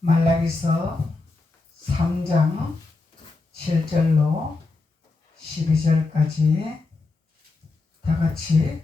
말라기서 3장 7절로 12절까지 다 같이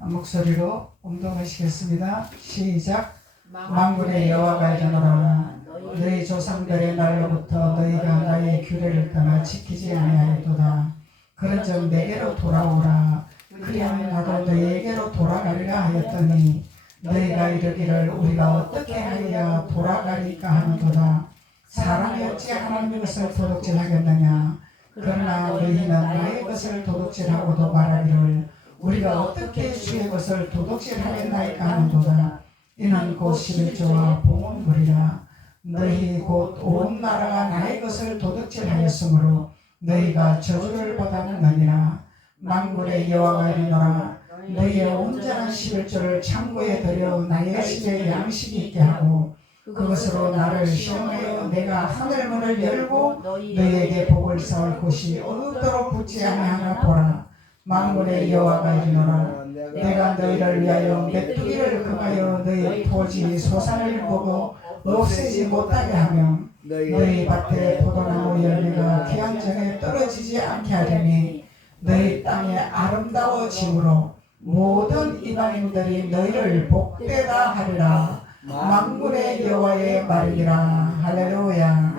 한 목소리로 운동하시겠습니다. 시작. 만군의 여호와가 이르노라 너희 조상들의 날로부터 너희가 나의 규례를 떠나 지키지 아니하였도다. 그런즉 내게로 돌아오라. 그리하면 나도 너희에게로 돌아가리라 하였더니 너희가 이르기를 우리가 어떻게 하여야 돌아가리까 하는도다. 사람이 어찌 하나님의 것을 도둑질하겠느냐. 그러나 너희는 나의 것을 도둑질하고도 말하기를 우리가 어떻게 주의 것을 도둑질하겠나이까 하는도다. 이는 곧 11조와 봉헌물이라. 너희 곧 온 나라가 나의 것을 도둑질하였으므로 너희가 저주를 받았느니라. 만군의 여호와가 이르노라 너희의 온전한 11조를 창고에 들여 나의 집에 양식이 있게 하고 그것으로 나를 시험하여 내가 하늘문을 열고 너희에게 복을 쌓을 곳이 어느도록 붙지 아니하나 보라. 만군의 여호와가 이르노라 내가 너희를 위하여 메뚜기를 금하여 너희 토지 소산을 보고 없애지 못하게 하며 너희 밭에 포도나무 열매가 기한전에 떨어지지 않게 하려니 너희 땅에 아름다워짐으로 모든 이방인들이 너희를 복되다 하리라. 만군의 여호와의 말이라. 할렐루야.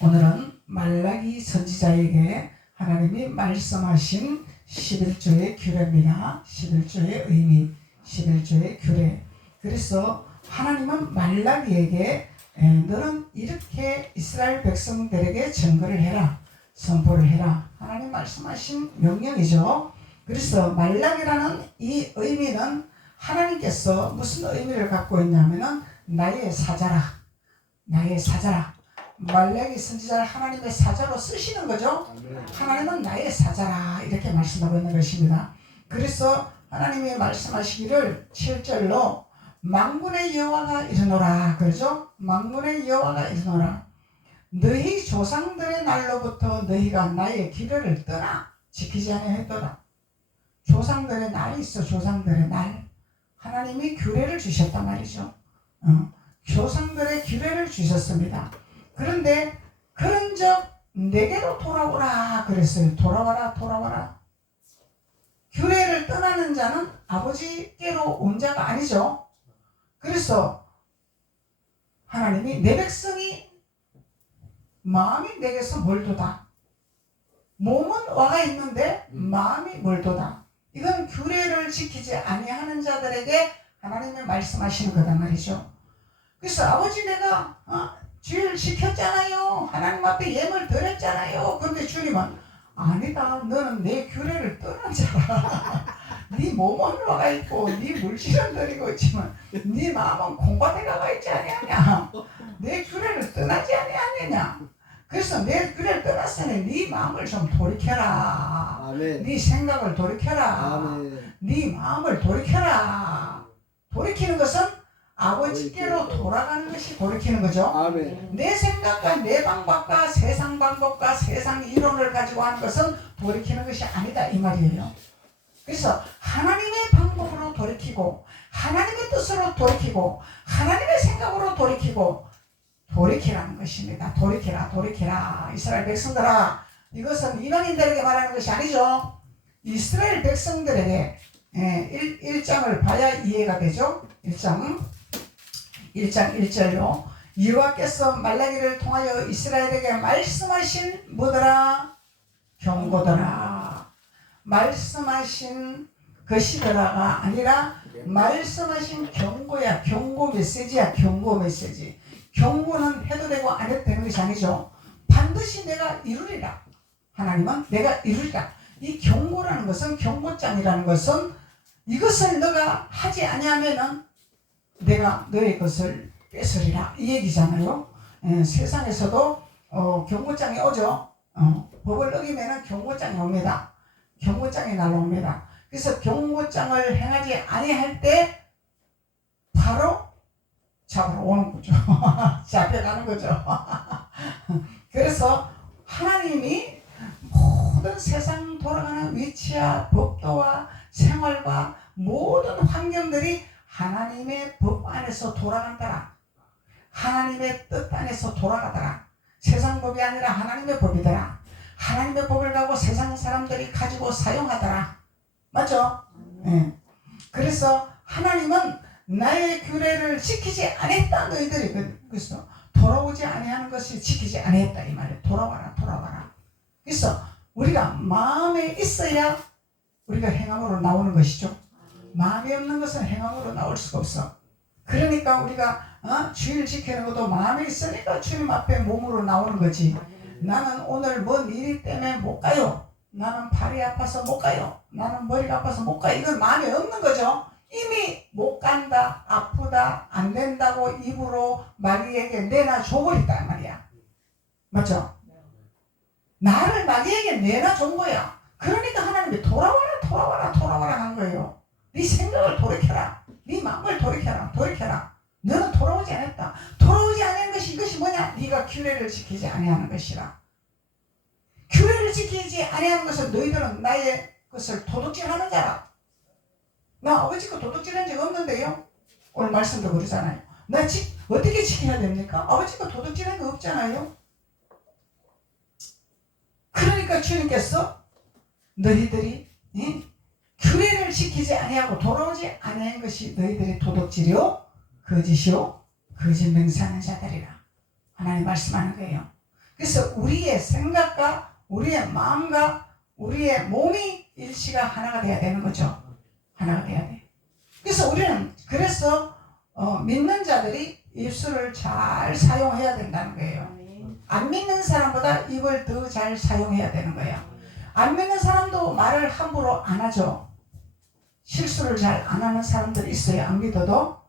오늘은 말라기 선지자에게 하나님이 말씀하신 11조의 규례입니다. 11조의 의미, 11조의 규례. 그래서 하나님은 말라기에게 너는 이렇게 이스라엘 백성들에게 증거를 해라, 선포를 해라. 하나님 말씀하신 명령이죠. 그래서 말라기라는 이 의미는 하나님께서 무슨 의미를 갖고 있냐면은 나의 사자라, 나의 사자라. 말라기 선지자를 하나님의 사자로 쓰시는 거죠. 하나님은 나의 사자라 이렇게 말씀하고 있는 것입니다. 그래서 하나님이 말씀하시기를 7절로 만군의 여호와가 이르노라 그러죠. 만군의 여호와가 이르노라 너희 조상들의 날로부터 너희가 나의 규례를 떠나 지키지 아니하였도다. 조상들의 날이 있어. 조상들의 날 하나님이 규례를 주셨단 말이죠. 조상들의 규례를 주셨습니다. 그런데 그런즉 내게로 돌아오라 그랬어요. 돌아와라 돌아와라. 규례를 떠나는 자는 아버지께로 온 자가 아니죠. 그래서 하나님이 내 백성이 마음이 내게서 멀도다. 몸은 와가 있는데 마음이 멀도다. 이건 규례를 지키지 아니하는 자들에게 하나님이 말씀하시는 거단 말이죠. 그래서 아버지 내가 주일 지켰잖아요. 하나님 앞에 예물 드렸잖아요. 그런데 주님은 아니다. 너는 내 규례를 떠난 자라. 네 몸은 와가 있고 네 물질은 드리고 있지만 네 마음은 공밭에 가가 있지 아니하냐. 내 규례를 떠나지 아니하느냐. 그래서 내 규례를 떠났으니 네 마음을 좀 돌이켜라. 아멘. 네 생각을 돌이켜라. 아멘. 네 마음을 돌이켜라. 돌이키는 것은 아버지께로 돌아가는 것이 돌이키는 거죠. 아멘. 내 생각과 내 방법과 세상 방법과 세상 이론을 가지고 하는 것은 돌이키는 것이 아니다 이 말이에요. 그래서 하나님의 방법으로 돌이키고 하나님의 뜻으로 돌이키고 하나님의 생각으로 돌이키고 돌이키라는 것입니다. 돌이키라 돌이키라. 이스라엘 백성들아 이것은 이방인들에게 말하는 것이 아니죠. 이스라엘 백성들에게 1장을 봐야 이해가 되죠. 1장 1절로 여호와께서 말라기를 통하여 이스라엘에게 말씀하신 뭐더라? 경고더라. 말씀하신 것이더라가 아니라 말씀하신 경고야. 경고 메시지야. 경고 메시지. 경고는 해도 되고 안 해도 되는 것이 아니죠. 반드시 내가 이루리라. 하나님은 내가 이루리라. 이 경고라는 것은 경고장이라는 것은 이것을 너가 하지 아니하면은 내가 너의 것을 뺏으리라 이 얘기잖아요. 세상에서도 경고장이 오죠. 법을 어기면은 경고장이 옵니다. 경고장이 날라옵니다. 그래서 경고장을 행하지 아니할 때 바로 잡으러 오는 거죠. 잡혀가는 거죠. 그래서 하나님이 모든 세상 돌아가는 위치와 법도와 생활과 모든 환경들이 하나님의 법 안에서 돌아간다. 하나님의 뜻 안에서 돌아가더라. 세상 법이 아니라 하나님의 법이더라. 하나님의 법을 가고 세상 사람들이 가지고 사용하더라. 맞죠? 네. 그래서 하나님은 나의 규례를 지키지 않았다. 너희들이 그래서 돌아오지 아니하는 것이 지키지 않았다 이 말이에요. 돌아와라 돌아와라. 그래서 우리가 마음에 있어야 우리가 행함으로 나오는 것이죠. 마음이 없는 것은 행함으로 나올 수가 없어. 그러니까 우리가 주일 지키는 것도 마음에 있으니까 주님 앞에 몸으로 나오는 거지. 나는 오늘 뭔 일이 때문에 못 가요. 나는 발이 아파서 못 가요. 나는 머리가 아파서 못 가요. 이건 마음에 없는 거죠. 이미 못 간다, 아프다, 안 된다고 입으로 마귀에게 내놔줘버렸단 말이야. 맞죠? 나를 마귀에게 내놔준 거야. 그러니까 하나님이 돌아와라 돌아와라 돌아와라 한 거예요. 네 생각을 돌이켜라. 네 마음을 돌이켜라 돌이켜라. 너는 돌아오지 않았다. 돌아오지 않은 것이 이것이 뭐냐? 네가 규례를 지키지 아니하는 것이라. 규례를 지키지 아니하는 것은 너희들은 나의 것을 도둑질하는 자라. 나 아버지 거 도둑질한 적 없는데요. 오늘 말씀도 그러잖아요. 나 어떻게 지켜야 됩니까? 아버지 거 도둑질한 거 없잖아요. 그러니까 주님께서 너희들이 규례를 지키지 아니하고 돌아오지 아니한 것이 너희들이 도둑질이요 거짓이요 거짓 맹세하는 자들이라 하나님 말씀하는 거예요. 그래서 우리의 생각과 우리의 마음과 우리의 몸이 일치가 하나가 돼야 되는 거죠. 하나가 돼야 돼. 그래서 우리는 믿는 자들이 입술을 잘 사용해야 된다는 거예요. 안 믿는 사람보다 입을 더 잘 사용해야 되는 거예요. 안 믿는 사람도 말을 함부로 안 하죠. 실수를 잘 안 하는 사람들이 있어요. 안 믿어도.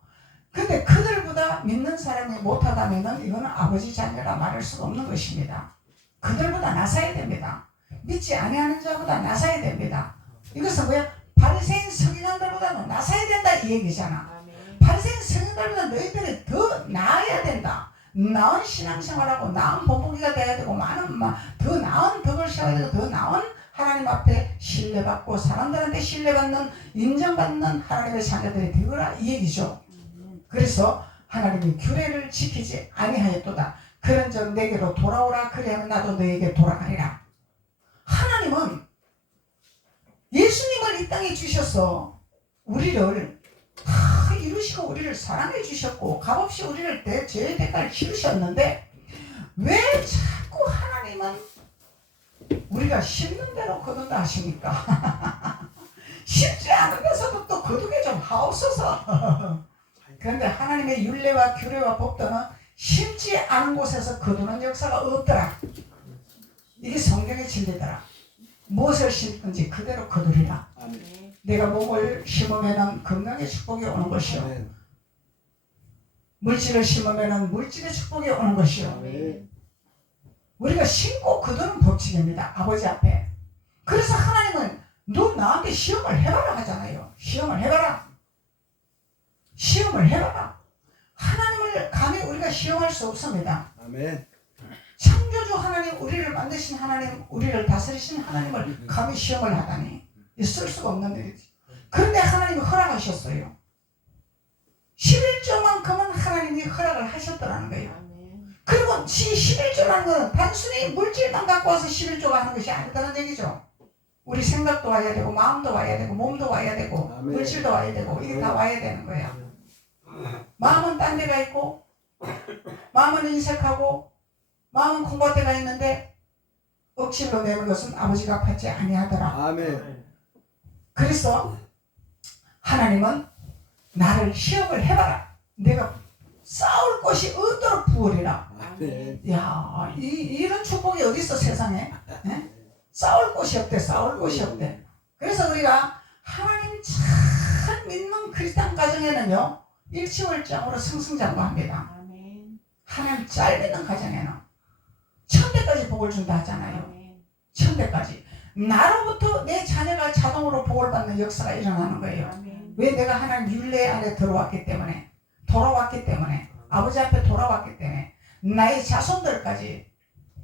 근데 그들보다 믿는 사람이 못하다면 이거는 아버지 자녀라 말할 수가 없는 것입니다. 그들보다 나서야 됩니다. 믿지 아니하는 자보다 나서야 됩니다. 이것은 뭐야? 바리새인 서기관들보다는 나서야 된다 이 얘기잖아. 바리새인 서기관들보다 너희들이 더 나아야 된다. 나은 신앙생활하고 나은 본보기가 돼야 되고 더 나은 덕을 세워야 되고 더 나은 하나님 앞에 신뢰받고 사람들한테 신뢰받는 인정받는 하나님의 자녀들이 되거라 이 얘기죠. 그래서 하나님이 규례를 지키지 아니하였도다. 그런즉 내게로 돌아오라. 그리하면 나도 너에게 돌아가리라. 하나님은 예수님을 이 땅에 주셔서 우리를 다 이루시고 우리를 사랑해 주셨고 값없이 우리를 죄의 대가를 치르셨는데 왜 자꾸 하나님은 우리가 심는 대로 거둔다 하십니까? 심지 않은 데서도 또 거두게 좀 하옵소서. 그런데 하나님의 율례와 규례와 법도는 심지 않은 곳에서 거두는 역사가 없더라. 이게 성경의 진리더라. 무엇을 심든지 그대로 거두리라. 내가 목을 심으면 건강의 축복이 오는 것이요. 물질을 심으면 물질의 축복이 오는 것이요. 우리가 심고 거두는 법칙입니다. 아버지 앞에. 그래서 하나님은 너 나한테 시험을 해봐라 하잖아요. 시험을 해봐라. 시험을 해봐라. 하나님을 감히 우리가 시험할 수 없습니다. 아멘. 창조주 하나님, 우리를 만드신 하나님, 우리를 다스리신 하나님을 감히 시험을 하다니 있을 수가 없는 일이지. 그런데 하나님이 허락하셨어요. 11조만큼은 하나님이 허락을 하셨더라는 거예요. 그리고 11조라는 건 단순히 물질만 갖고 와서 11조가 하는 것이 아니다는 얘기죠. 우리 생각도 와야 되고 마음도 와야 되고 몸도 와야 되고 물질도 와야 되고 이게 다 와야 되는 거야. 마음은 딴 데가 있고 마음은 인색하고 마음은 콩밭에가 있는데 억지로 내는 것은 아버지가 받지 아니하더라. 아멘. 그래서 하나님은 나를 시험을 해봐라. 내가 싸울 것이 없도록 부으리라. 아멘. 야, 이런 축복이 어디 있어 세상에? 네? 싸울 곳이 없대. 싸울 곳이 없대. 그래서 우리가 하나님 잘 믿는 크리스찬 가정에는요 일치월장으로 승승장구합니다. 하나님 잘 믿는 가정에는 천대까지 복을 준다 하잖아요. 천대까지. 나로부터 내 자녀가 자동으로 복을 받는 역사가 일어나는 거예요. 왜? 내가 하나님 율례 안에 들어왔기 때문에, 돌아왔기 때문에, 아버지 앞에 돌아왔기 때문에 나의 자손들까지,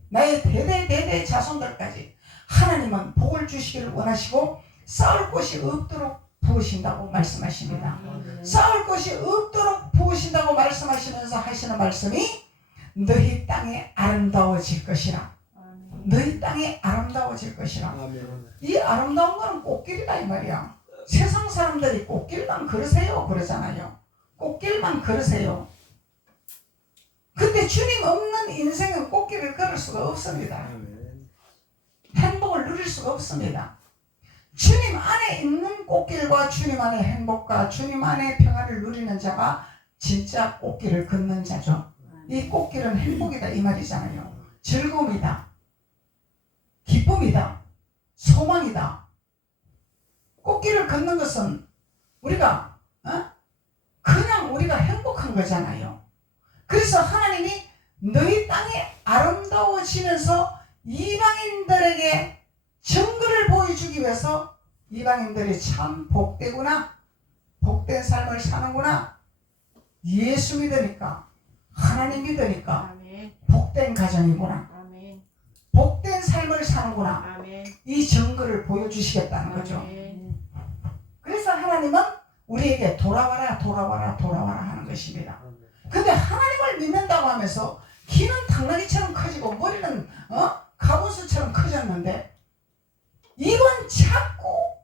나의 대대 자손들까지 하나님은 복을 주시기를 원하시고 싸울 곳이 없도록 부으신다고 말씀하십니다. 싸울 곳이 없도록 부으신다고 말씀하시면서 하시 하시는 말씀이 너희 땅이 아름다워질 것이라. 너희 땅이 아름다워질 것이라. 이 아름다운 거는 꽃길이다 이 말이야. 세상 사람들이 꽃길만 걸으세요 그러잖아요. 꽃길만 걸으세요. 근데 주님 없는 인생은 꽃길을 걸을 수가 없습니다. 행복을 누릴 수가 없습니다. 주님 안에 있는 꽃길과 주님 안에 행복과 주님 안에 평안을 누리는 자가 진짜 꽃길을 걷는 자죠. 이 꽃길은 행복이다 이 말이잖아요. 즐거움이다. 기쁨이다. 소망이다. 꽃길을 걷는 것은 우리가 그냥 우리가 행복한 거잖아요. 그래서 하나님이 너희 땅이 아름다워지면서 이방인들에게 증거를 보여주기 위해서 이방인들이 참 복되구나, 복된 삶을 사는구나, 예수 믿으니까, 하나님 믿으니까 복된 가정이구나, 복된 삶을 사는구나, 이 증거를 보여주시겠다는 거죠. 그래서 하나님은 우리에게 돌아와라 돌아와라 돌아와라 하는 것입니다. 근데 하나님을 믿는다고 하면서 귀는 당나귀처럼 커지고 머리는 갑옷처럼 커졌는데 이건 자꾸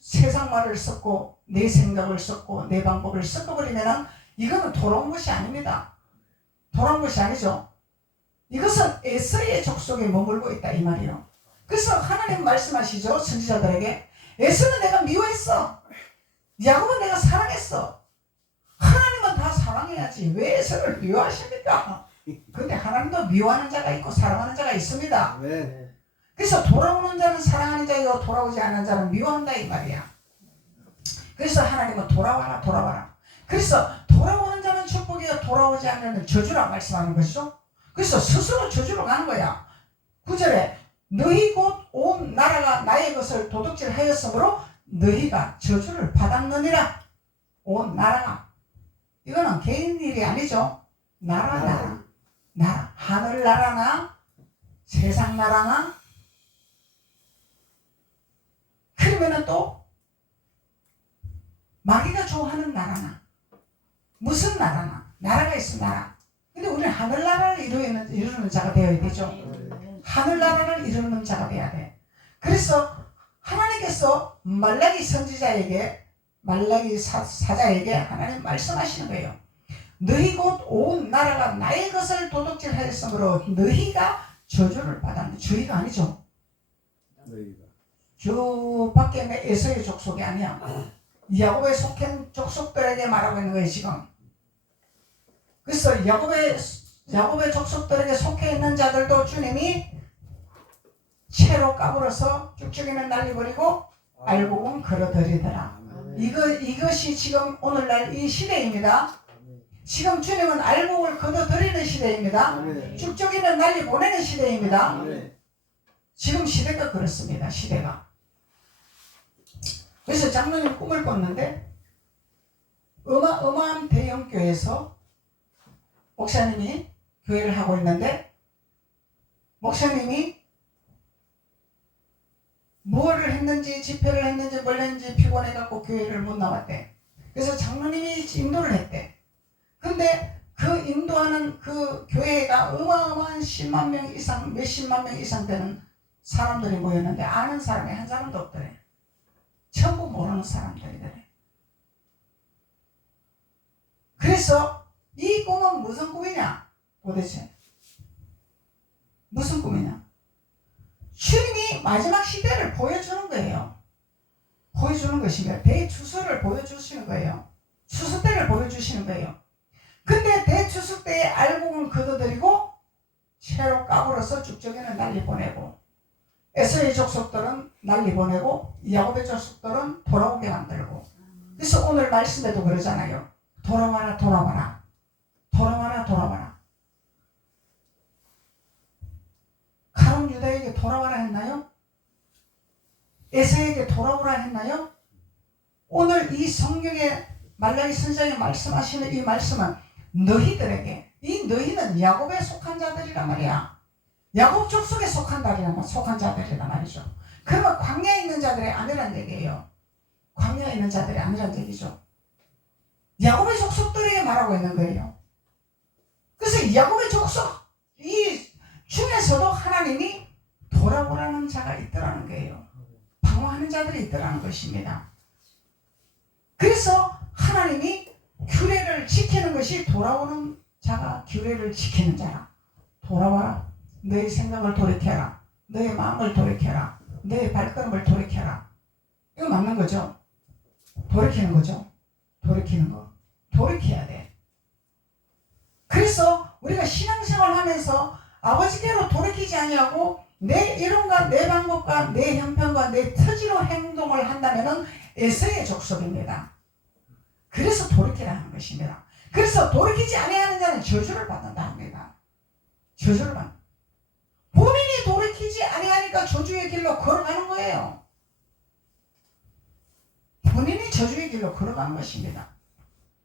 세상 말을 섞고 내 생각을 섞고 내 방법을 섞어버리면 이거는 돌아온 것이 아닙니다. 돌아온 것이 아니죠. 이것은 에서의 족속에 머물고 있다 이 말이에요. 그래서 하나님 말씀하시죠. 선지자들에게 에서는 내가 미워했어. 야곱은 내가 사랑했어. 하나님은 다 사랑해야지 왜 에서를 미워하십니까? 근데 하나님도 미워하는 자가 있고 사랑하는 자가 있습니다. 네. 그래서 돌아오는 자는 사랑하는 자이고 돌아오지 않는 자는 미워한다 이 말이야. 그래서 하나님은 돌아와라 돌아와라. 그래서 돌아오는 자는 축복이요 돌아오지 않는 자는 저주라 말씀하는 것이죠. 그래서 스스로 저주로 가는 거야. 9절에 너희 곧 온 나라가 나의 것을 도둑질하였으므로 너희가 저주를 받았느니라. 온 나라가 이거는 개인 일이 아니죠. 나라 하늘 나라나 세상 나라나 그러면은 또 마귀가 좋아하는 나라나 무슨 나라나 나라가 있어 나라. 근데 우리는 하늘나라를 이루는 자가 되어야 되죠. 하늘나라를 이루는 자가 되어야 돼. 그래서 하나님께서 말라기 선지자에게 말라기 사자에게 하나님 말씀하시는 거예요. 너희 곧 온 나라가 나의 것을 도둑질하였으므로 너희가 저주를 받았는데 저희가 아니죠. 저 밖에 에서의 족속이 아니야. 야곱에 속한 족속들에게 말하고 있는 거예요 지금. 그래서 야곱의 족속들에게 속해 있는 자들도 주님이 채로 까불어서 쭉쭉이는 날려버리고 알곡은 걸어들이더라. 이것이 지금 오늘날 이 시대입니다. 지금 주님은 알곡을 걷어들이는 시대입니다. 쭉쭉이는 날리 보내는 시대입니다. 지금 시대가 그렇습니다. 시대가. 그래서 장로님 꿈을 꿨는데 어마어마한 대형교회에서 목사님이 교회를 하고 있는데 목사님이 뭐를 했는지 집회를 했는지 뭘 했는지 피곤해갖고 교회를 못 나왔대. 그래서 장로님이 인도를 했대. 근데 그 인도하는 그 교회가 어마어마한 10만 명 이상 몇십만 명 이상 되는 사람들이 모였는데 아는 사람이 한 사람도 없더래. 전부 모르는 사람들이더래. 그래서 이 꿈은 무슨 꿈이냐? 도대체 무슨 꿈이냐? 주님이 마지막 시대를 보여주는 거예요. 보여주는 것이며 대추수를 보여주시는 거예요. 추수 때를 보여주시는 거예요. 근데 대추수 때에 알곡은 걷어들이고 채로 까불어서 쭉쭉이는 난리 보내고 에서의 족속들은 난리 보내고 야곱의 족속들은 돌아오게 만들고. 그래서 오늘 말씀에도 그러잖아요. 돌아와라 돌아와라 돌아와라 돌아와라. 가룟 유다에게 돌아와라 했나요? 에서에게 돌아오라 했나요? 오늘 이 성경에 말라기 선지자에 말씀하시는 이 말씀은 너희들에게, 이 너희는 야곱에 속한 자들이란 말이야. 야곱 족속에 속한 자들이란 말이죠. 그러면 광야에 있는 자들이 아니란 얘기예요. 광야에 있는 자들이 아니란 얘기죠. 야곱의 족속들에게 말하고 있는 거예요. 그래서 야곱의 족속 이 중에서도 하나님이 돌아오라는 자가 있더라는 거예요. 방황하는 자들이 있더라는 것입니다. 그래서 하나님이 규례를 지키는 것이 돌아오는 자가 규례를 지키는 자라. 돌아와라. 너의 생각을 돌이켜라. 너의 마음을 돌이켜라. 너의 발걸음을 돌이켜라. 이거 맞는 거죠? 돌이키는 거죠? 돌이키는 거. 돌이켜야 돼. 그래서 우리가 신앙생활 하면서 아버지께로 돌이키지 아니하고 내 이론과 내 방법과 내 형편과 내 터지로 행동을 한다면 에서의 족속입니다. 그래서 돌이키라는 것입니다. 그래서 돌이키지 아니하는 자는 저주를 받는다 합니다. 저주를 받는다. 본인이 돌이키지 아니하니까 저주의 길로 걸어가는 거예요. 본인이 저주의 길로 걸어가는 것입니다.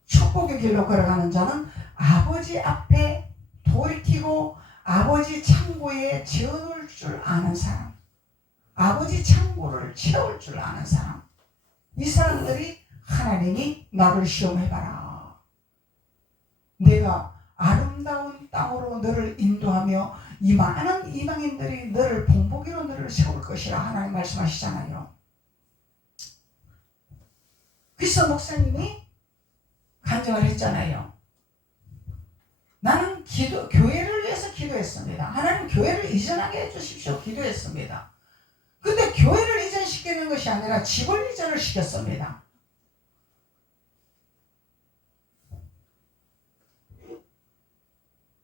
축복의 길로 걸어가는 자는 아버지 앞에 돌이키고 아버지 창고에 채울 줄 아는 사람, 아버지 창고를 채울 줄 아는 사람, 이 사람들이 하나님이 나를 시험해봐라. 내가 아름다운 땅으로 너를 인도하며 이 많은 이방인들이 너를 본보기로 너를 세울 것이라 하나님 말씀하시잖아요. 그래서 목사님이 간증을 했잖아요. 나는 교회를 위해서 기도했습니다. 하나님 교회를 이전하게 해주십시오. 기도했습니다. 근데 교회를 이전시키는 것이 아니라 집을 이전을 시켰습니다.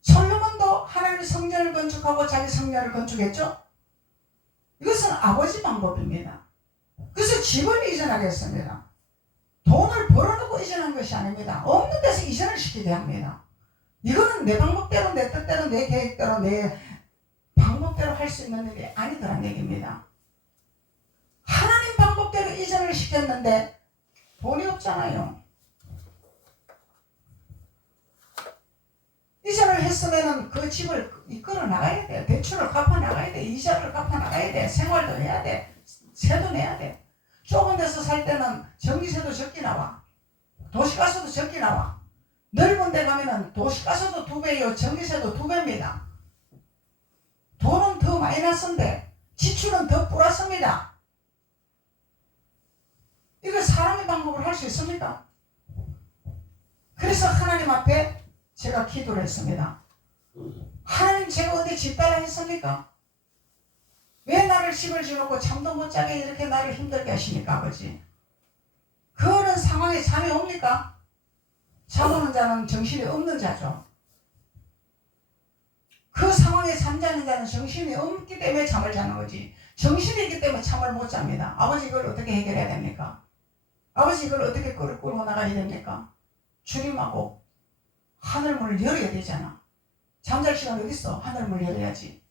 솔로몬도 하나님의 성전을 건축하고 자기 성전을 건축했죠. 이것은 아버지 방법입니다. 그래서 집을 이전하겠습니다. 돈을 벌어놓고 이전한 것이 아닙니다. 없는 데서 이전을 시키게 합니다. 이거는 내 방법대로, 내 뜻대로, 내 계획대로, 내 방법대로 할 수 있는 일이 아니더란 얘기입니다. 하나님 방법대로 이전을 시켰는데 돈이 없잖아요. 이전을 했으면 그 집을 이끌어 나가야 돼. 대출을 갚아 나가야 돼. 이자를 갚아 나가야 돼. 생활도 해야 돼. 세도 내야 돼. 좁은 데서 살 때는 전기세도 적게 나와. 도시가스도 적게 나와. 넓은 데 가면은 도시가스도 2배요. 전기세도 2배입니다. 돈은 더 마이너스인데 지출은 더 플러스입니다. 이거 사람의 방법을 할 수 있습니까? 그래서 하나님 앞에 제가 기도를 했습니다. 하나님, 제가 어디 집 달라 했습니까? 왜 나를 집을 지어놓고 잠도 못 자게 이렇게 나를 힘들게 하십니까, 아버지? 그런 상황에 잠이 옵니까? 잠 오는 자는 정신이 없는 자죠. 그 상황에 잠자는 자는 정신이 없기 때문에 잠을 자는 거지. 정신이 있기 때문에 잠을 못 잡니다. 아버지, 이걸 어떻게 해결해야 됩니까? 아버지, 이걸 어떻게 끌고 나가야 됩니까? 주님하고 하늘문을 열어야 되잖아. 잠잘 시간 어디 있어? 하늘문을 열어야지.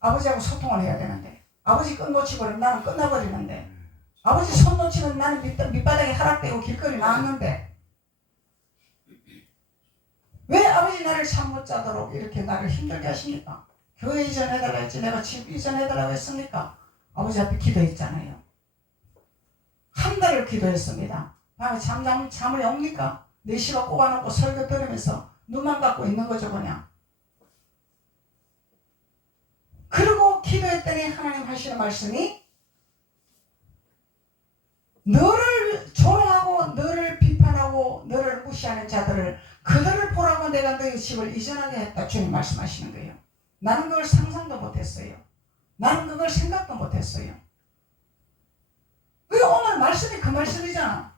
아버지하고 소통을 해야 되는데, 아버지 끝 놓치버리면 나는 끝나버리는데, 아버지 손 놓치면 나는 밑바닥에 하락되고 길거리 나왔는데, 왜 아버지 나를 잠 못 자도록 이렇게 나를 힘들게 하십니까? 교회 이전해달라고 했지, 내가 집 이전해달라고 했습니까? 아버지 앞에 기도했잖아요. 한 달을 기도했습니다. 밤에 잠을 옵니까? 4시간 꼽아놓고 설교 들으면서 눈만 감고 있는 거죠, 그냥. 그리고 기도했더니 하나님 하시는 말씀이, 너를 조롱하고 너를 비판하고 너를 무시하는 자들을, 그들을 보라고 내가 너희 집을 이전하게 했다. 주님 말씀하시는 거예요. 나는 그걸 상상도 못했어요. 나는 그걸 생각도 못했어요. 그게 오늘 말씀이 그 말씀이잖아.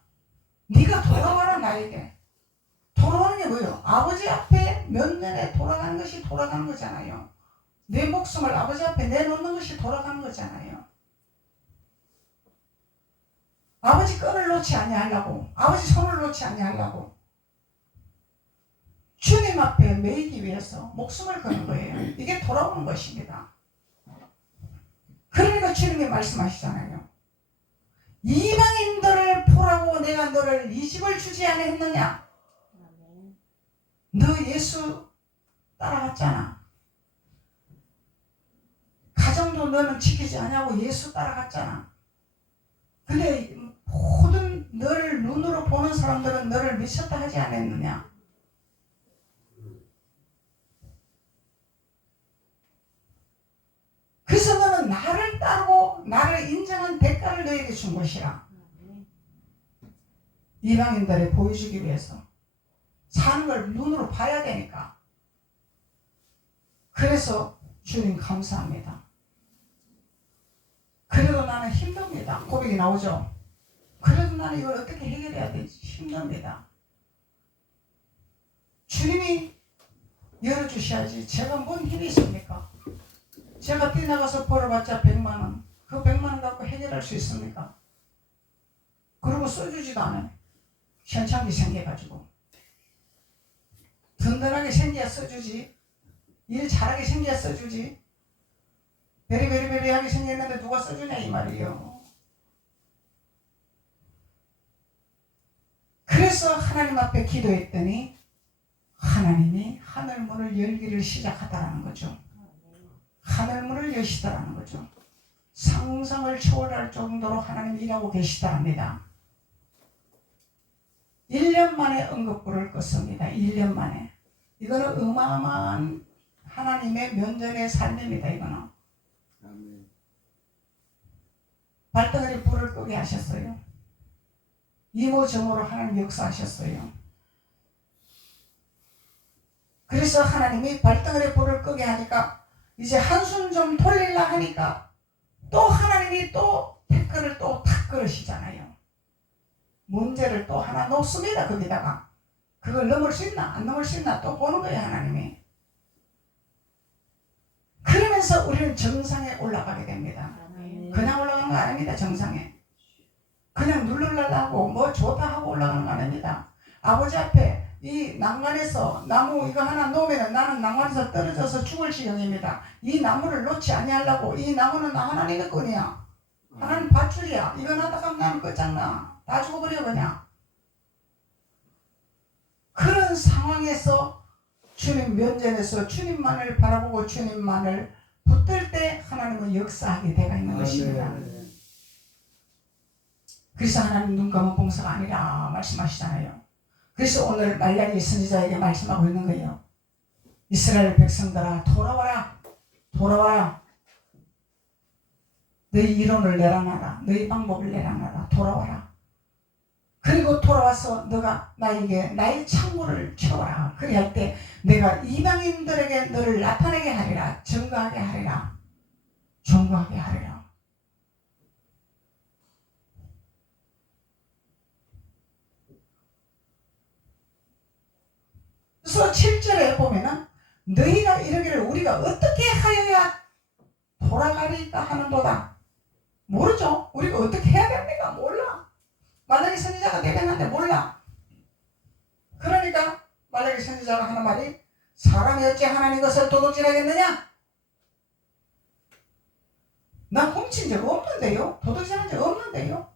네가 돌아와라 나에게. 돌아오는 게 뭐예요? 아버지 앞에 몇 년에 돌아가는 것이 돌아가는 거잖아요. 내 목숨을 아버지 앞에 내놓는 것이 돌아가는 거잖아요. 아버지 끈을 놓지 아니하려고, 아버지 손을 놓지 아니하려고 주님 앞에 매이기 위해서 목숨을 거는 거예요. 이게 돌아오는 것입니다. 그러니까 주님이 말씀하시잖아요. 이방인들을 보라고 내가 너를 이 집을 주지 않았느냐? 너 예수 따라갔잖아. 가정도 너는 지키지 않냐고 예수 따라갔잖아. 근데 모든 너를 눈으로 보는 사람들은 너를 미쳤다 하지 않았느냐? 그래서 너는 나를 따르고 나를 인정한 대가를 너에게 준 것이라. 이방인들에 보여주기 위해서 사는 걸 눈으로 봐야 되니까. 그래서 주님 감사합니다. 그래도 나는 힘듭니다. 고백이 나오죠. 그래도 나는 이걸 어떻게 해결해야 될지 힘듭니다. 주님이 열어주셔야지. 제가 뭔 힘이 있습니까? 제가 뛰나가서 벌어봤자 100만원. 그 100만원 갖고 해결할 수 있습니까? 그러고 써주지도 않아요. 현창기 생겨가지고. 든든하게 생겨야 써주지. 일 잘하게 생겨야 써주지. 베리베리베리하게 생겼는데 누가 써주냐 이 말이에요. 그래서 하나님 앞에 기도했더니 하나님이 하늘문을 열기를 시작하다라는 거죠. 하늘문을 여시다라는 거죠. 상상을 초월할 정도로 하나님이 일하고 계시다랍니다. 1년 만에 응급불을 껐습니다. 1년 만에. 이거는 어마어마한 하나님의 면전의 삶입니다. 이거는. 발등에 불을 끄게 하셨어요. 이모저모로 하나님 역사하셨어요. 그래서 하나님이 발등에 불을 끄게 하니까 이제 한숨 좀 돌리려 하니까 또 하나님이 또 태클을 또 탁 걸으시잖아요. 문제를 또 하나 놓습니다. 거기다가 그걸 넘을 수 있나 안 넘을 수 있나 또 보는 거예요. 하나님이. 그러면서 우리는 정상에 올라가게 됩니다. 그냥 올라가는 거 아닙니다. 정상에. 그냥 누르려고 뭐 좋다 하고 올라가는 거 아닙니다. 아버지 앞에 이 난간에서 나무 이거 하나 놓으면 나는 난간에서 떨어져서 죽을 지경입니다. 이 나무를 놓지 아니하려고. 이 나무는 하나님의 건이야. 하나님 밧줄이야. 이거 나다가면 나는 끝장나. 다 죽어버려 그냥. 그런 상황에서 주님 면전에서 주님만을 바라보고 주님만을 붙들 때 하나님은 역사하게 되어 있는 것입니다. 그래서 하나님 눈 감은 봉사가 아니라 말씀하시잖아요. 그래서 오늘 말라기 선지자에게 말씀하고 있는 거예요. 이스라엘 백성들아 돌아와라. 돌아와라. 너희 이론을 내려놔라. 너희 방법을 내려놔라. 돌아와라. 그리고 돌아와서 너가 나에게 나의 창고를 채워라. 그리 할 때 내가 이방인들에게 너를 나타내게 하리라. 증거하게 하리라. 존거하게 하리라. 그래서 7절에 보면은 너희가 이러기를 우리가 어떻게 하여야 돌아가리까 하는도다. 모르죠. 우리가 어떻게 해야 됩니까? 몰라. 말라기 선지자가 대변하는데 몰라. 그러니까 말라기 선지자가 하는 말이 사람이 어찌 하나님 것을 도둑질하겠느냐? 난 훔친 적 없는데요. 도둑질한 적 없는데요.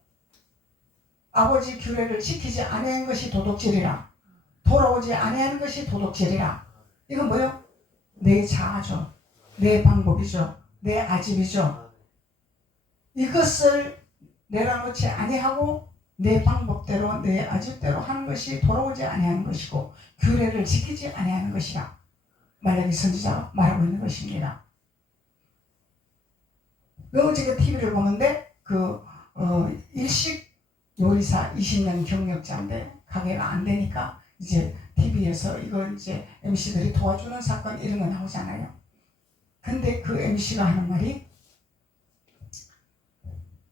아버지 규례를 지키지 아니한 것이 도둑질이라. 돌아오지 아니하는 것이 도둑질이라. 이건 뭐요? 내 자아죠. 내 방법이죠. 내 아집이죠. 이것을 내려놓지 아니하고 내 방법대로 내 아집대로 하는 것이 돌아오지 아니하는 것이고 규례를 지키지 아니하는 것이라. 말라기 선지자가 말하고 있는 것입니다. 어저께 TV를 보는데 일식 요리사 20년 경력자인데 가게가 안 되니까 이제 TV에서 이거 이제 MC들이 도와주는 사건 이런 거 나오잖아요. 근데 그 MC가 하는 말이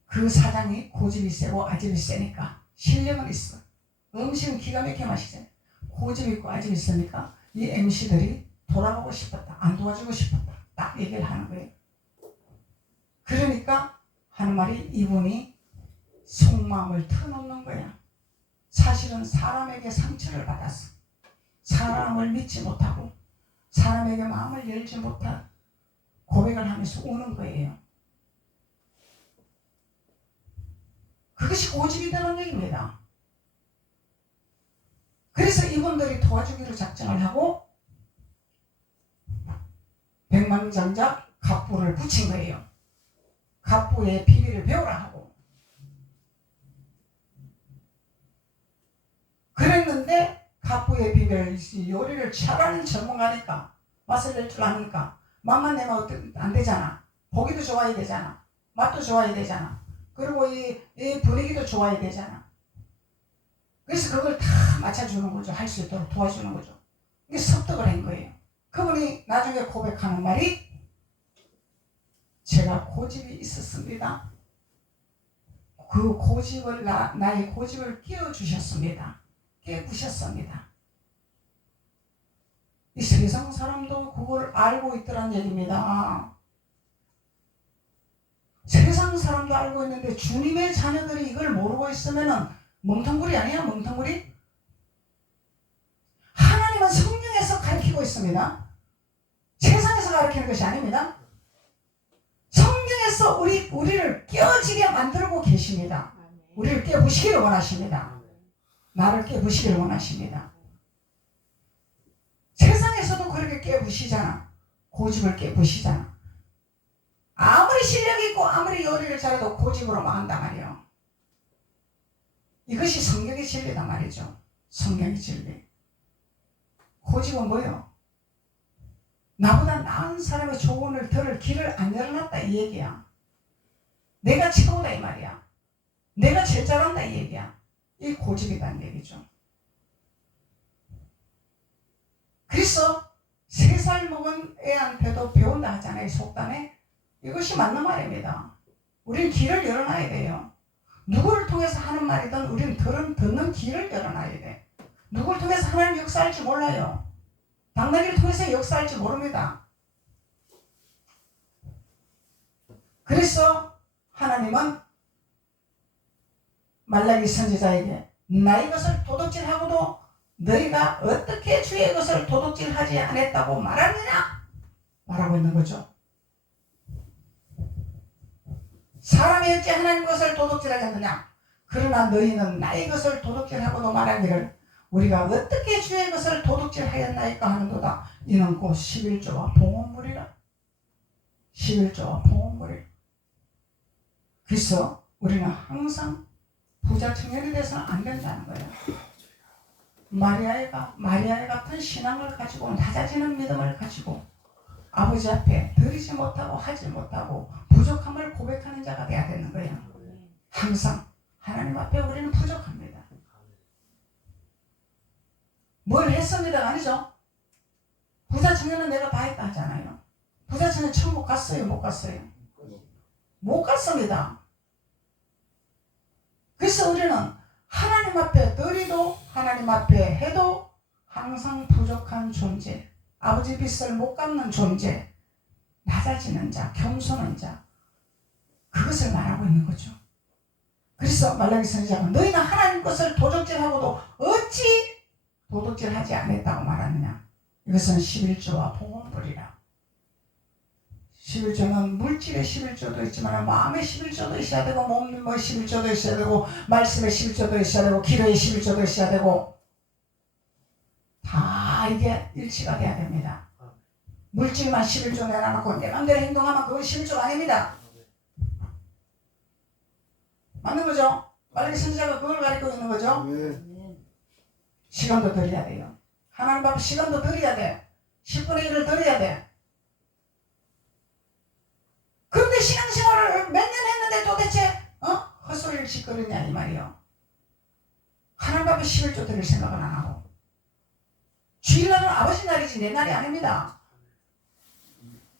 그 사장이 고집이 세고 아집이 세니까 실력은 있어. 음식은 기가 막히게 맛있잖아요. 고집 있고 아집이 있으니까 이 MC들이 돌아가고 싶었다. 안 도와주고 싶었다. 딱 얘기를 하는 거예요. 그러니까 하는 말이 이분이 속마음을 터놓는 거야. 사실은 사람에게 상처를 받았어. 사람을 믿지 못하고 사람에게 마음을 열지 못한 고백을 하면서 우는 거예요. 그것이 고집이라는 얘기입니다. 그래서 이분들이 도와주기로 작정을 하고 백만장자 갑부를 붙인 거예요. 갑부의 비밀을 배우라 하고. 그랬는데 갑부의 비밀, 요리를 잘하는 전문가니까 맛을 낼 줄 아니까 맛만 내면 안 되잖아. 보기도 좋아야 되잖아. 맛도 좋아야 되잖아. 그리고 이 분위기도 좋아야 되잖아. 그래서 그걸 다 맞춰주는 거죠. 할 수 있도록 도와주는 거죠. 이게 섭득을 한 거예요. 그분이 나중에 고백하는 말이 제가 고집이 있었습니다. 그 고집을 나의 고집을 끼워주셨습니다. 깨부셨습니다. 이 세상 사람도 그걸 알고 있더란 얘기입니다. 세상 사람도 알고 있는데 주님의 자녀들이 이걸 모르고 있으면은 멍텅구리 아니야? 멍텅구리? 하나님은 성령에서 가르치고 있습니다. 세상에서 가르치는 것이 아닙니다. 성령에서 우리를 깨어지게 만들고 계십니다. 우리를 깨부시기를 원하십니다. 나를 깨부시기를 원하십니다. 세상에서도 그렇게 깨부시잖아. 고집을 깨부시잖아. 아무리 실력 있고 아무리 요리를 잘해도 고집으로만 한단 말이에요. 이것이 성경의 진리단 말이죠. 성경의 진리. 고집은 뭐예요? 나보다 나은 사람의 조언을 들을 길을 안 열어놨다 이 얘기야. 내가 최고다 이 말이야. 내가 제일 잘한다 이 얘기야. 이 고집이란 얘기죠. 그래서 3살 먹은 애한테도 배운다 하잖아요. 속담에. 이것이 맞는 말입니다. 우리는 길을 열어놔야 돼요. 누구를 통해서 하는 말이든 우리는 듣는 길을 열어놔야 돼. 누구를 통해서 하나님 역사할지 몰라요. 당나귀를 통해서 역사할지 모릅니다. 그래서 하나님은 말라기 선지자에게 나의 것을 도둑질하고도 너희가 어떻게 주의 것을 도둑질하지 않았다고 말하느냐? 말하고 있는 거죠. 사람이 어찌 하나님 것을 도둑질하겠느냐? 그러나 너희는 나의 것을 도둑질하고도 말하기를 우리가 어떻게 주의 것을 도둑질하였나이까 하는도다. 이는 곧 11조와 봉헌물이라. 11조와 봉헌물이라. 그래서 우리는 항상 부자 청년이 돼서는 안 된다는 거예요. 마리아의 같은 신앙을 가지고 낮아지는 믿음을 가지고 아버지 앞에 드리지 못하고 하지 못하고 부족함을 고백하는 자가 돼야 되는 거예요. 항상 하나님 앞에 우리는 부족합니다. 뭘 했습니다가 아니죠. 부자 청년은 내가 다 했다 하잖아요. 부자 청년 천국 갔어요? 못 갔어요? 못 갔습니다. 그래서 우리는 하나님 앞에 드리도 하나님 앞에 해도 항상 부족한 존재, 아버지 빚을 못 갚는 존재, 낮아지는 자, 겸손한 자, 그것을 말하고 있는 거죠. 그래서 말라기 선지자가 너희는 하나님 것을 도둑질하고도 어찌 도둑질하지 않았다고 말하느냐. 이것은 11조와 봉헌물이라. 11조는 물질의 11조도 있지만 마음의 11조도 있어야 되고 몸의 11조도 있어야 되고 말씀의 11조도 있어야 되고 기도의 11조도 있어야 되고 다 이게 일치가 돼야 됩니다. 물질만 11조 내놔놓고 내 맘대로 행동하면 그건 11조가 아닙니다. 맞는 거죠? 말라기 선지자가 그걸 가리키고 있는 거죠? 시간도 드려야 돼요. 하나님 앞에 시간도 드려야 돼. 10분의 1을 드려야 돼. 그런데 신앙생활을 몇 년 했는데 도대체 헛소리를 짓거리냐 이 말이요. 하나님 앞에 11조 드릴 생각은 안 하고 주일날은 아버지 날이지 내 날이 아닙니다.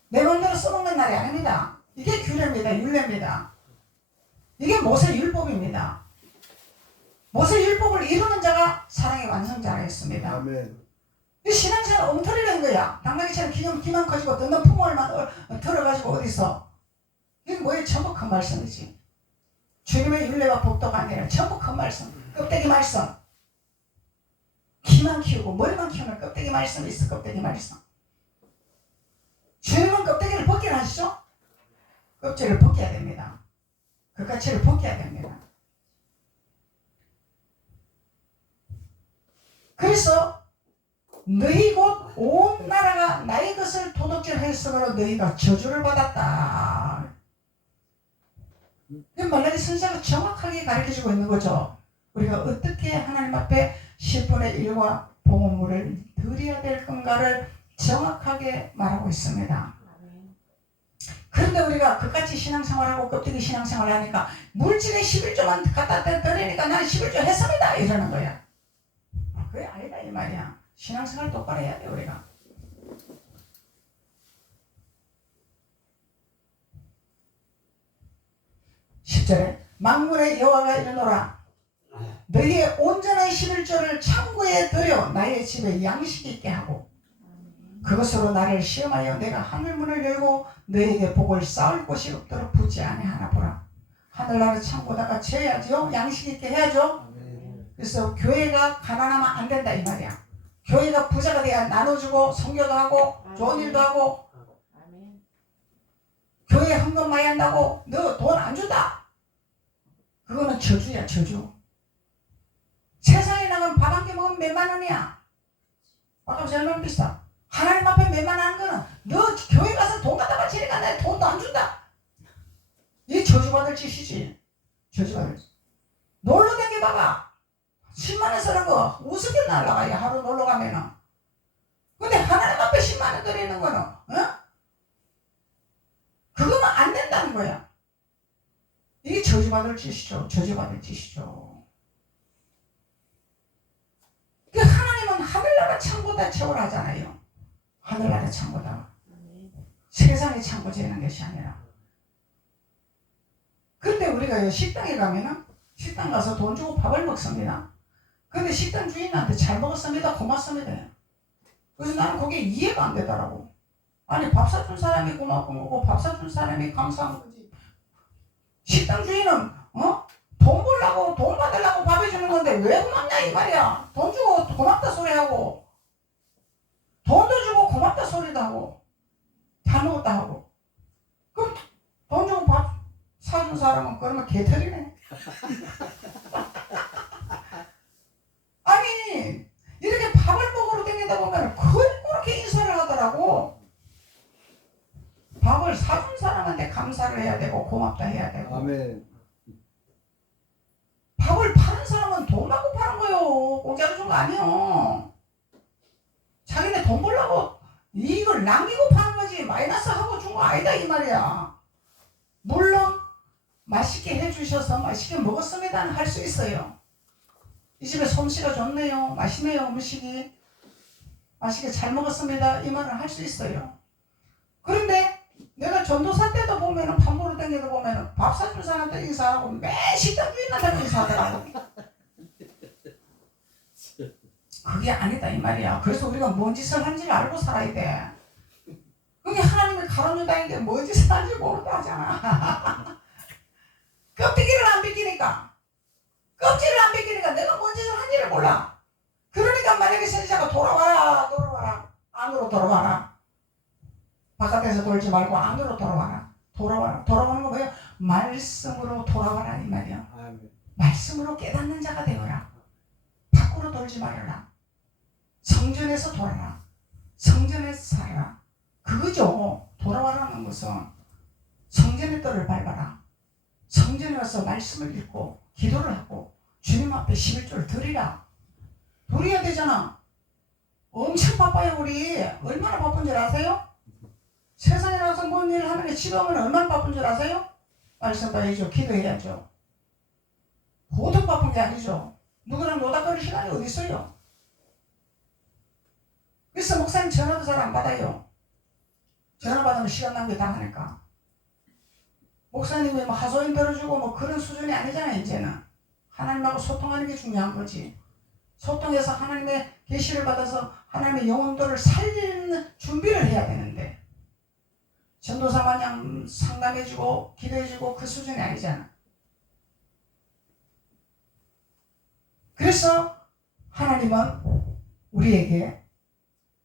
내 맘대로 써먹는 날이 아닙니다. 이게 규례입니다. 율례입니다. 이게 모세 율법입니다. 모세 율법을 이루는 자가 사랑의 완성자라 했습니다. 이 신앙생활 엉터리를 한 거야. 당나귀처럼 기만 커지고 듣는 풍월만 들어가지고 어디서. 이게 뭐예요? 전부 큰 말씀이지. 주님의 율례와 법도가 아니라 전부 큰 말씀. 껍데기 말씀. 기만 키우고 머리만 키우면 껍데기 말씀이 있어. 껍데기 말씀. 주님은 껍데기를 벗기는 하시죠? 껍질을 벗겨야 됩니다. 그까지를 벗겨야 됩니다. 그래서 너희 곧 온 나라가 나의 것을 도둑질했으므로 너희가 저주를 받았다. 말라기 선지자가 정확하게 가르쳐주고 있는 거죠. 우리가 어떻게 하나님 앞에 10분의 1과 봉헌물을 드려야 될 건가를 정확하게 말하고 있습니다. 그런데 우리가 그같이 신앙생활하고 껍데기 신앙생활 하니까 물질의 11조만 갖다 드리니까 나는 11조 했습니다 이러는 거야. 그게 아니다 이 말이야. 신앙생활 똑바로 해야 돼 우리가. (10절에) 만군의 여호와가 이르노라 너희의 온전한 11조를 창고에 들여 나의 집에 양식 있게 하고 그것으로 나를 시험하여 내가 하늘문을 열고 너희에게 복을 쌓을 곳이 없도록 붙지 아니하나 보라. 하늘나라 창고다가 채야죠. 양식 있게 해야죠. 그래서 교회가 가난하면 안 된다 이 말이야. 교회가 부자가 돼야 나눠주고 선교도 하고 좋은 일도 하고. 교회 헌금 많이 한다고 너 돈 안 준다. 그거는 저주야 저주. 세상에 나가면 밥 한 끼 먹으면 몇만 원이야. 밥값이 얼마나 비싸. 하나님 앞에 몇만 원 하는 거는 너 교회 가서 돈 갖다 바치니까 내 돈도 안 준다. 이 저주받을 짓이지. 저주받을 짓. 놀러 다녀봐봐. 10만 원 쓰는 거 우습게 날라가요. 하루 놀러 가면은. 근데 하나님 앞에 10만 원 드리는 거는 그거는 안 된다는 거야. 이게 저주받을 짓이죠. 저주받을 짓이죠. 그 하나님은 하늘나라 창고다 채우라잖아요. 하늘나라 창고다. 세상의 창고 재는 것이 아니라. 그런데 우리가 식당에 가면은 식당 가서 돈 주고 밥을 먹습니다. 근데 식당 주인한테 잘 먹었습니다. 고맙습니다. 그래서 나는 그게 이해가 안 되더라고. 아니 밥 사준 사람이 고맙고 뭐고 밥 사준 사람이 감사한 거지. 식당 주인은 돈 벌라고 돈 받으려고 밥 해주는 건데 왜 고맙냐 이 말이야. 돈 주고 고맙다 소리하고 돈도 주고 고맙다 소리도 하고 다 먹었다 하고 그럼 돈 주고 밥 사준 사람은 그러면 개털이네. 아니 이렇게 밥을 먹으러 다니다 보면 그렇게 인사를 하더라고. 밥을 사준 사람한테 감사를 해야 되고 고맙다 해야 되고. 아멘. 밥을 파는 사람은 돈 받고 파는 거요. 공짜로 준 거 아니요. 자기네 돈 벌려고 이걸 남기고 파는 거지 마이너스 하고 준 거 아니다 이 말이야. 물론 맛있게 해주셔서 맛있게 먹었습니다는 할 수 있어요. 이 집에 솜씨가 좋네요. 맛있네요. 음식이. 맛있게 잘 먹었습니다. 이 말을 할 수 있어요. 그런데 내가 전도사 때도 보면은 밥 먹으러 다니다 보면은 밥 사준 사람한테 인사하고 매 식당 주인한테 인사하더라고. 그게 아니다 이 말이야. 그래서 우리가 뭔 짓을 한지를 알고 살아야 돼. 그게 하나님의 가론유다인데 뭔 짓을 한지 모른다 하잖아. 껍데기를 안 벗기니까 껍질을 안 벗기니까 내가 뭔 짓을 한지를 몰라. 그러니까 만약에 선지자가 돌아와라 안으로 돌아와라. 바깥에서 돌지 말고 안으로 돌아와라. 돌아오는 거 뭐예요? 말씀으로 돌아와라 이 말이야. 아멘. 말씀으로 깨닫는 자가 되어라. 밖으로 돌지 말아라. 성전에서 돌아라. 성전에서 살아라. 그거죠. 돌아와라는 것은 성전의 뜰을 밟아라. 성전에 와서 말씀을 읽고 기도를 하고 주님 앞에 11조를 드리라. 드려야 되잖아. 엄청 바빠요 우리. 얼마나 바쁜 줄 아세요? 세상에 나가서 뭔 일을 하는 게 집에 오면 얼마나 바쁜 줄 아세요? 말씀 봐야죠. 기도해야죠. 보통 바쁜 게 아니죠. 누구랑 노닥거릴 시간이 어디 있어요? 그래서 목사님 전화도 잘 안 받아요. 전화 받으면 시간 낭비 다 하니까. 목사님이 뭐 하소연 들어주고 뭐 그런 수준이 아니잖아요. 이제는 하나님하고 소통하는 게 중요한 거지. 소통해서 하나님의 계시를 받아서 하나님의 영혼들을 살리는 준비를 해야 되는데 전도사 마냥 상담해주고 기도해주고 그 수준이 아니잖아. 그래서 하나님은 우리에게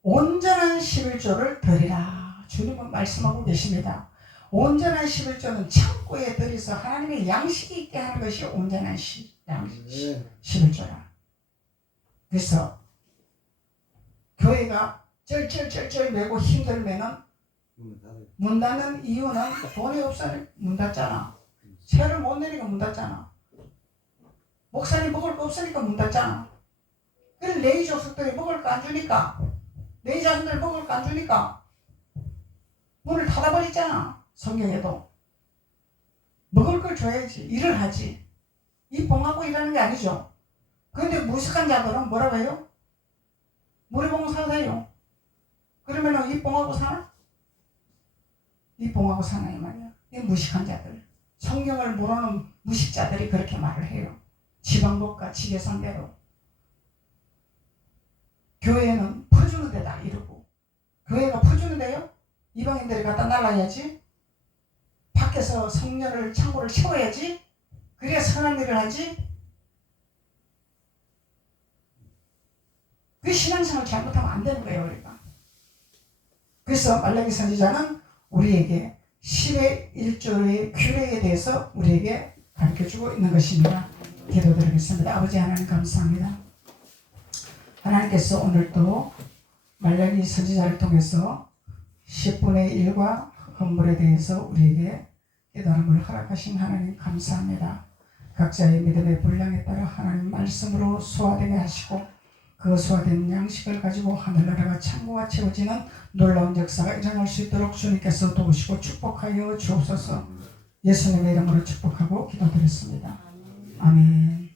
온전한 11조를 드리라. 주님은 말씀하고 계십니다. 온전한 11조는 창고에 들여서 하나님의 양식이 있게 하는 것이 온전한 11조라. 그래서 교회가 쩔쩔쩔쩔 매고 힘들면은 문 닫는 이유는 돈이 없어서 문 닫잖아. 세를 못 내니까 문 닫잖아. 목사님 먹을 거 없으니까 문 닫잖아. 그래서 내이 조숙들이 먹을 거 안 주니까 내이 자손들 먹을 거 안 주니까 문을 닫아버리잖아. 성경에도. 먹을 걸 줘야지. 일을 하지. 이 봉하고 일하는 게 아니죠. 그런데 무식한 자들은 뭐라고 해요? 무리봉사돼요. 그러면 이 봉하고 사나? 이 봉하고 사나 이 말이야. 이 무식한 자들. 성경을 모르는 무식자들이 그렇게 말을 해요. 지방법과 지계상대로. 교회는 퍼주는 데다 이러고. 교회가 퍼주는 데요? 이방인들이 갖다 날라야지. 밖에서 성녀를 창고를 채워야지. 그래야 선한 일을 하지. 그 신앙생활 잘못하면 안 되는 거예요, 우리가. 그래서 말라기 선지자는 우리에게 10의 1조의 규례에 대해서 우리에게 가르쳐주고 있는 것입니다. 기도드리겠습니다. 아버지 하나님 감사합니다. 하나님께서 오늘도 말라기 선지자를 통해서 10분의 1과 헌물에 대해서 우리에게 깨달음을 허락하신 하나님 감사합니다. 각자의 믿음의 분량에 따라 하나님 말씀으로 소화되게 하시고 그 소화된 양식을 가지고 하늘나라가 창고가 채워지는 놀라운 역사가 일어날 수 있도록 주님께서 도우시고 축복하여 주옵소서. 예수님의 이름으로 축복하고 기도드렸습니다. 아멘.